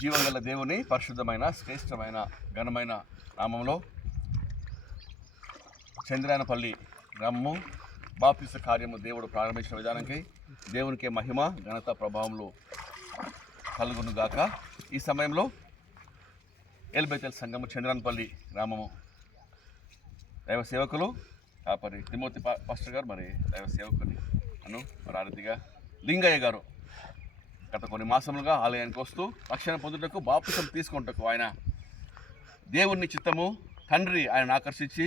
జీవగల దేవుని పరిశుద్ధమైన శ్రేష్టమైన ఘనమైన నామంలో చంద్రాయనపల్లి గ్రామము బాప్తిస్మ కార్యము దేవుడు ప్రారంభించిన విధానంకై దేవునికి మహిమ ఘనత ప్రభావంలో కలుగునుగాక. ఈ సమయంలో ఎల్బెతెల్ సంఘము చంద్రాయనపల్లి గ్రామము దైవ సేవకులు కాపరి తిమోతి పాస్టర్ గారు, మరి దైవ సేవకుని మరి ఆరతిగా లింగయ్య గారు గత కొన్ని మాసములుగా ఆలయానికి వస్తూ రక్షణ పొందుటకు బాప్తిసం తీసుకుంటకు ఆయన దేవుని చిత్తము తండ్రి ఆయన ఆకర్షించి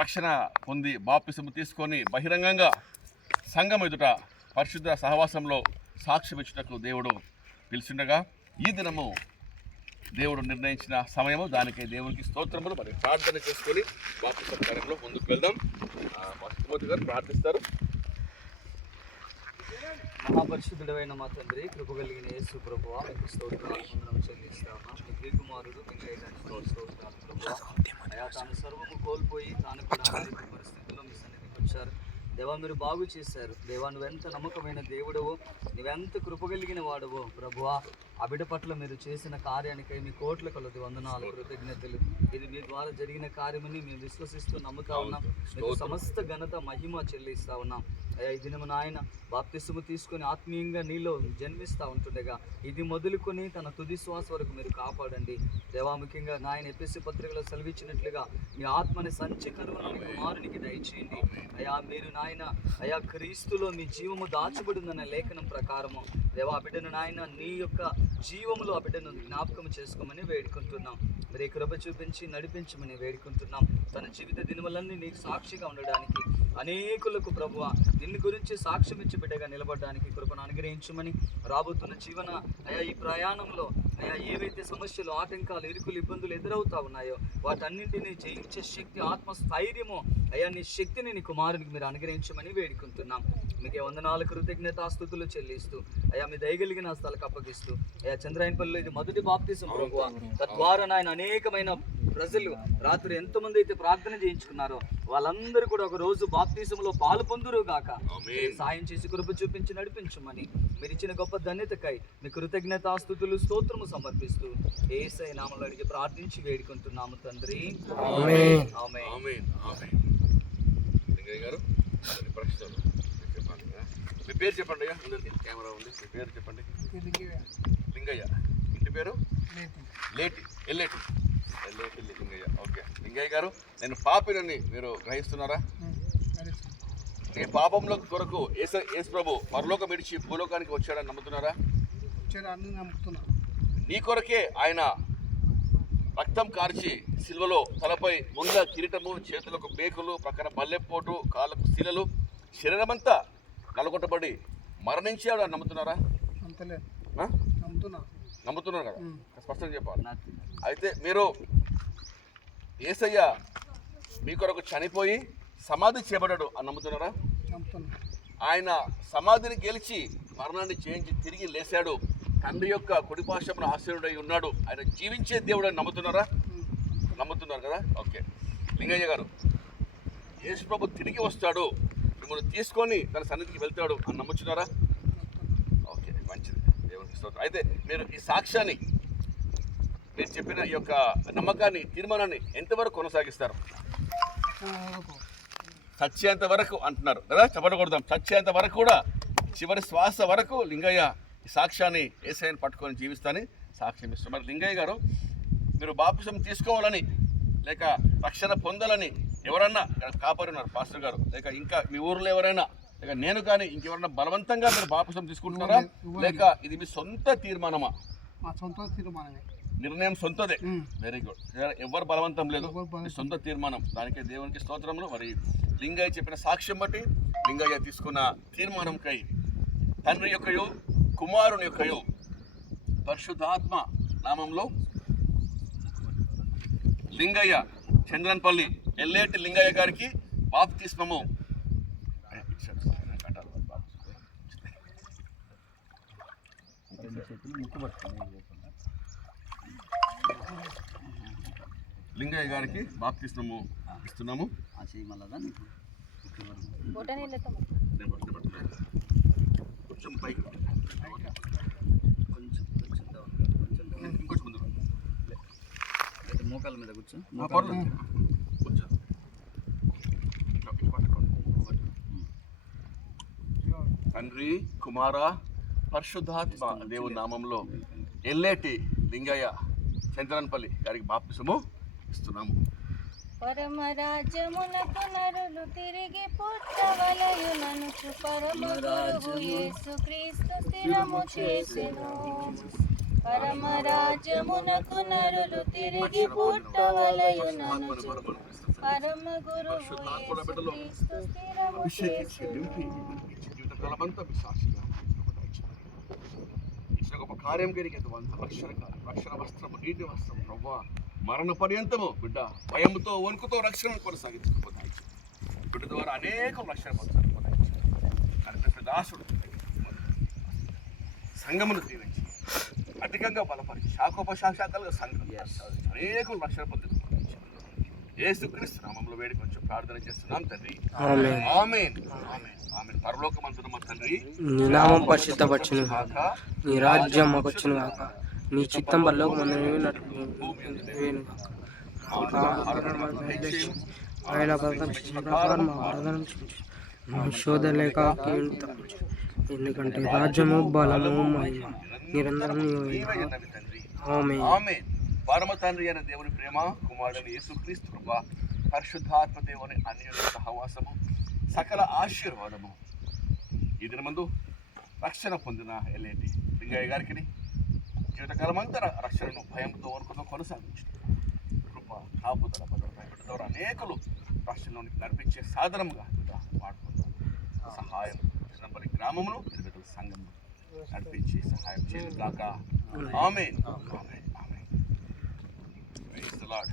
రక్షణ పొంది బాప్తిసము తీసుకొని బహిరంగంగా సంఘం ఎదుట పరిశుద్ధ సహవాసంలో సాక్ష్యం ఇచ్చుటకు దేవుడు పిలిచిండగా ఈ దినము దేవుడు నిర్ణయించిన సమయము, దానికి దేవునికి స్తోత్రములు. మరి ప్రార్థన చేసుకొని బాప్తిసం కార్యంలో ముందుకు వెళ్దాం. తిమోతి గారు ప్రార్థిస్తారు. మహాపరిశుద్ధుడైన మా తండ్రి, కృప కలిగిన యేసు ప్రభువా, మీకు స్తోత్రాలు చెల్లిస్తామా. మీ ప్రియకుమారుడు అయా తాను సర్వము కోల్పోయి తాను కూడా ఆరోగ్య పరిస్థితుల్లో మీ సన్నిధికి వచ్చారు. దేవా, మీరు బాగు చేశారు. దేవా, నువ్వెంత నమ్మకమైన దేవుడవో, నువ్వెంత కృపగలిగిన వాడవో ప్రభువా. ఆ బిడ్డ పట్ల మీరు చేసిన కార్యానికై మీ కోట్ల కొలది వందనాలు, కృతజ్ఞతలు. ఇది మీ ద్వారా జరిగిన కార్యమని మేము విశ్వసిస్తూ నమ్ముతా ఉన్నాం. మీకు సమస్త ఘనత మహిమ చెల్లిస్తా ఉన్నాం. అయ్యా, ఈ దినము నాయన బాప్తిసము తీసుకొని ఆత్మీయంగా నీలో జన్మిస్తూ ఉంటుండగా ఇది మొదలుకొని తన తుది శ్వాస వరకు మీరు కాపాడండి దేవా. ముఖ్యంగా నాయన ఎపిసి పత్రికలో సెలవిచ్చినట్లుగా మీ ఆత్మని సంచి కరువును మీ కుమారునికి దయచేయండి. అయ్యా, మీరు నాయన అయా క్రీస్తులో మీ జీవము దాచబడిందన్న లేఖనం ప్రకారము దేవా, ఆ బిడ్డను నాయన నీ యొక్క జీవములో ఆ బిడ్డను జ్ఞాపకం చేసుకోమని వేడుకుంటున్నాం. మరి కృప చూపించి నడిపించమని వేడుకుంటున్నాం. తన జీవిత దినములన్నీ నీకు సాక్షిగా ఉండడానికి, అనేకులకు ప్రభువ నిన్ను గురించి సాక్ష్యం ఇచ్చి బిడ్డగా నిలబడడానికి కృపను అనుగ్రహించమని, రాబోతున్న జీవన అయా ఈ ప్రయాణంలో అయా ఏవైతే సమస్యలు, ఆటంకాలు, ఇరుకులు, ఇబ్బందులు ఎదురవుతా ఉన్నాయో వాటన్నింటినీ జయించే శక్తి, ఆత్మస్థైర్యము అయా నీ శక్తిని నీ కుమారునికి మీరు అనుగ్రహించమని వేడుకుంటున్నాం. మీకే వందనాలు, కృతజ్ఞతాస్తుతులు చెల్లిస్తూ అయా మీ దయగలిగిన స్థలకు అప్పగిస్తూ అయా చంద్రాయనపల్లిలో ఇది మొదటి బాప్తిసం ప్రభువా. తద్వారా నాయన అనేకమైన ప్రజలు రాత్రి ఎంతమంది అయితే ప్రార్థన చేయించుకున్నారో వాళ్ళందరూ కూడా ఒక రోజు బాప్తిసంలో పాలు పొందురు గాక. సాయం చేసి కృప చూపించి నడిపించమని మీరు ఇచ్చిన గొప్ప ధన్యతకై మీ కృతజ్ఞతాస్తుతులు స్తోత్రము సమర్పిస్తూ యేసయ్య నామములో అడిగి ప్రార్థించి వేడుకుంటున్నాము తండ్రి. ఆమేన్. లింగయ్య గారు మీ పేరు చెప్పండి. అయ్యా, అందరికీ కెమెరా ఉంది. మీ పేరు చెప్పండి. లింగయ్య. ఇంటి పేరు లేటి ఎల్లేటి లింగయ్య. ఓకే లింగయ్య గారు, నేను పాపినని మీరు గ్రహిస్తున్నారా? ఏ పాపంలో కొరకు యేసు ప్రభు పరలోకం విడిచి భూలోకానికి వచ్చాడని నమ్ముతున్నారా? నీ కొరకే ఆయన రక్తం కార్చి సిల్వలో తలపై ముంద కిరీటము, చేతులకు బేకులు, ప్రక్కన బల్లెపోటు, కాళ్ళకు శిలలు, శరీరమంతా నలుగొట్టబడి మరణించాడు అని నమ్ముతున్నారా? నమ్ముతున్నారు కదా, స్పష్టంగా చెప్పాలి. అయితే మీరు యేసయ్య మీ కొరకు చనిపోయి సమాధి చేయబడ్డాడు అని నమ్ముతున్నారా? ఆయన సమాధిని గెలిచి మరణాన్ని జయించి తిరిగి లేచాడు. తండ్రి యొక్క కుడిపార్శ్వమున ఆశీనుడై ఉన్నాడు. ఆయన జీవించే దేవుడు అని నమ్ముతున్నారా? నమ్ముతున్నారు కదా. ఓకే లింగయ్య గారు, యేసు ప్రభు తిరిగి వస్తాడు, మిమ్మల్ని తీసుకొని తన సన్నిధికి వెళ్తాడు అని నమ్ముతున్నారా? ఓకే మంచిది, దేవునికి స్తోత్రం. అయితే మీరు ఈ సాక్ష్యాన్ని, మీరు చెప్పిన ఈ యొక్క నమ్మకాన్ని, తీర్మానాన్ని ఎంతవరకు కొనసాగిస్తారు? చచ్చేంత వరకు అంటున్నారు కదా, చెప్పకూడదాం. చచ్చేంత వరకు కూడా, చివరి శ్వాస వరకు లింగయ్య ఈ సాక్ష్యాన్ని యేసయ్యను పట్టుకొని జీవిస్తానని సాక్ష్యం ఇస్తారు. మరి లింగయ్య గారు, మీరు బాప్తిసం తీసుకోవాలని లేక రక్షణ పొందాలని ఎవరన్నా కాపారి ఉన్నారు పాస్టర్ గారు, లేక ఇంకా మీ ఊర్లో ఎవరైనా, లేక నేను కానీ ఇంకెవరన్నా బలవంతంగా మీరు బాప్తిసం తీసుకుంటున్నారా, లేక ఇది మీ సొంత తీర్మానమా? నిర్ణయం సొంతదే. Very good. ఎవరు బలవంతం లేదు, మీ సొంత తీర్మానం. దానికి దేవునికి స్తోత్రములు. మరి లింగయ్య చెప్పిన సాక్ష్యం బట్టి, లింగయ్య తీసుకున్న తీర్మానంకై తండ్రి యొక్కయు కుమారుని యొక్కయు పరిశుద్ధాత్మ నామంలో లింగయ్య చంద్రన్పల్లి ఎల్లేటి లింగయ్య గారికి బాప్తిస్మము లింగయ్య గారికి బాప్తిస్మము ఇస్తున్నాము. పైకి కొంచెం ఇంకొంచెం ముందుకు అయితే మోకాల మీద కూర్చో. పర్లేదు కూర్చో. తండ్రి కుమార పరిశుద్ధాత్మ దేవుని నామంలో ఎల్లేటి లింగయ్య చంద్రన్పల్లి గారికి బాప్తిసము ఇస్తున్నాము. పరమరాజ్యమునకు నరులు తిరిగి పుట్టవలయుననుచు పరమ గురువు యేసుక్రీస్తు స్థిరము చేసెను. పరమరాజ్యమునకు నరులు తిరిగి పుట్టవలయుననుచు పరమ గురువు యేసుక్రీస్తు స్థిరము చేసెను. జీవితకాలమంతా సాక్షిగా ఇచ్చిన గొప్ప కార్యం కలిగి రక్షణ వస్త్రము నీటి వస్త్రం ప్రభా మరణ పర్యంతము బిడ్డ భయంతో వణుకుతో రక్షణ కొనసాగించకపోతాయి. బిడ్డ ద్వారా అనేక రక్షణ పొందాలి. దాసుడు సంఘమును దీవించి అధికంగా బలపరిచి శాఖోపశాఖలుగా సంఘం అనేక రక్షణ పొందుకోవాలి. యేసుక్రీస్తు నామములో వేడి కొంచెం ప్రార్థన చేస్తున్నాం తండ్రి. ఆమేన్ ఆమేన్ ఆమేన్. పరలోకమందున మా తండ్రి నీ నామం పరిశుద్ధపరచును గాక, నీ రాజ్యం మాకొచ్చును గాక, నీ చిత్తం పరలోకమందున ఆయన ప్రకారం మా ప్రార్థన మా శోధ లేక ఎందుకంటే రాజ్యము బలము మహిమ నిరంతరం ఆమేన్ ఆమేన్. పరమ తండ్రి అయిన దేవుని ప్రేమ, కుమారుడైన యేసుక్రీస్తు కృప, పరిశుద్ధాత్మ దేవుని అన్యోన్య సహవాసము, సకల ఆశీర్వాదము ఈ దినమందు రక్షణ పొందిన ఎల్లేటి లింగయ్య గారికి జీవితకాలం అంతా రక్షణను భయంతో వరకుతో కొనసాగించిన కృప కాపుదల భద్రత ద్వారా అనేకలు రక్షణలోనికి నడిపించే సాధనముగా వాడుకుంటాం. సహాయం చిన్నపల్లి గ్రామమును నిర్మితుల సంఘం నడిపించి సహాయం చేయను గాక. ఆమేన్ ఆమేన్ ఆమేన్. Praise the lord.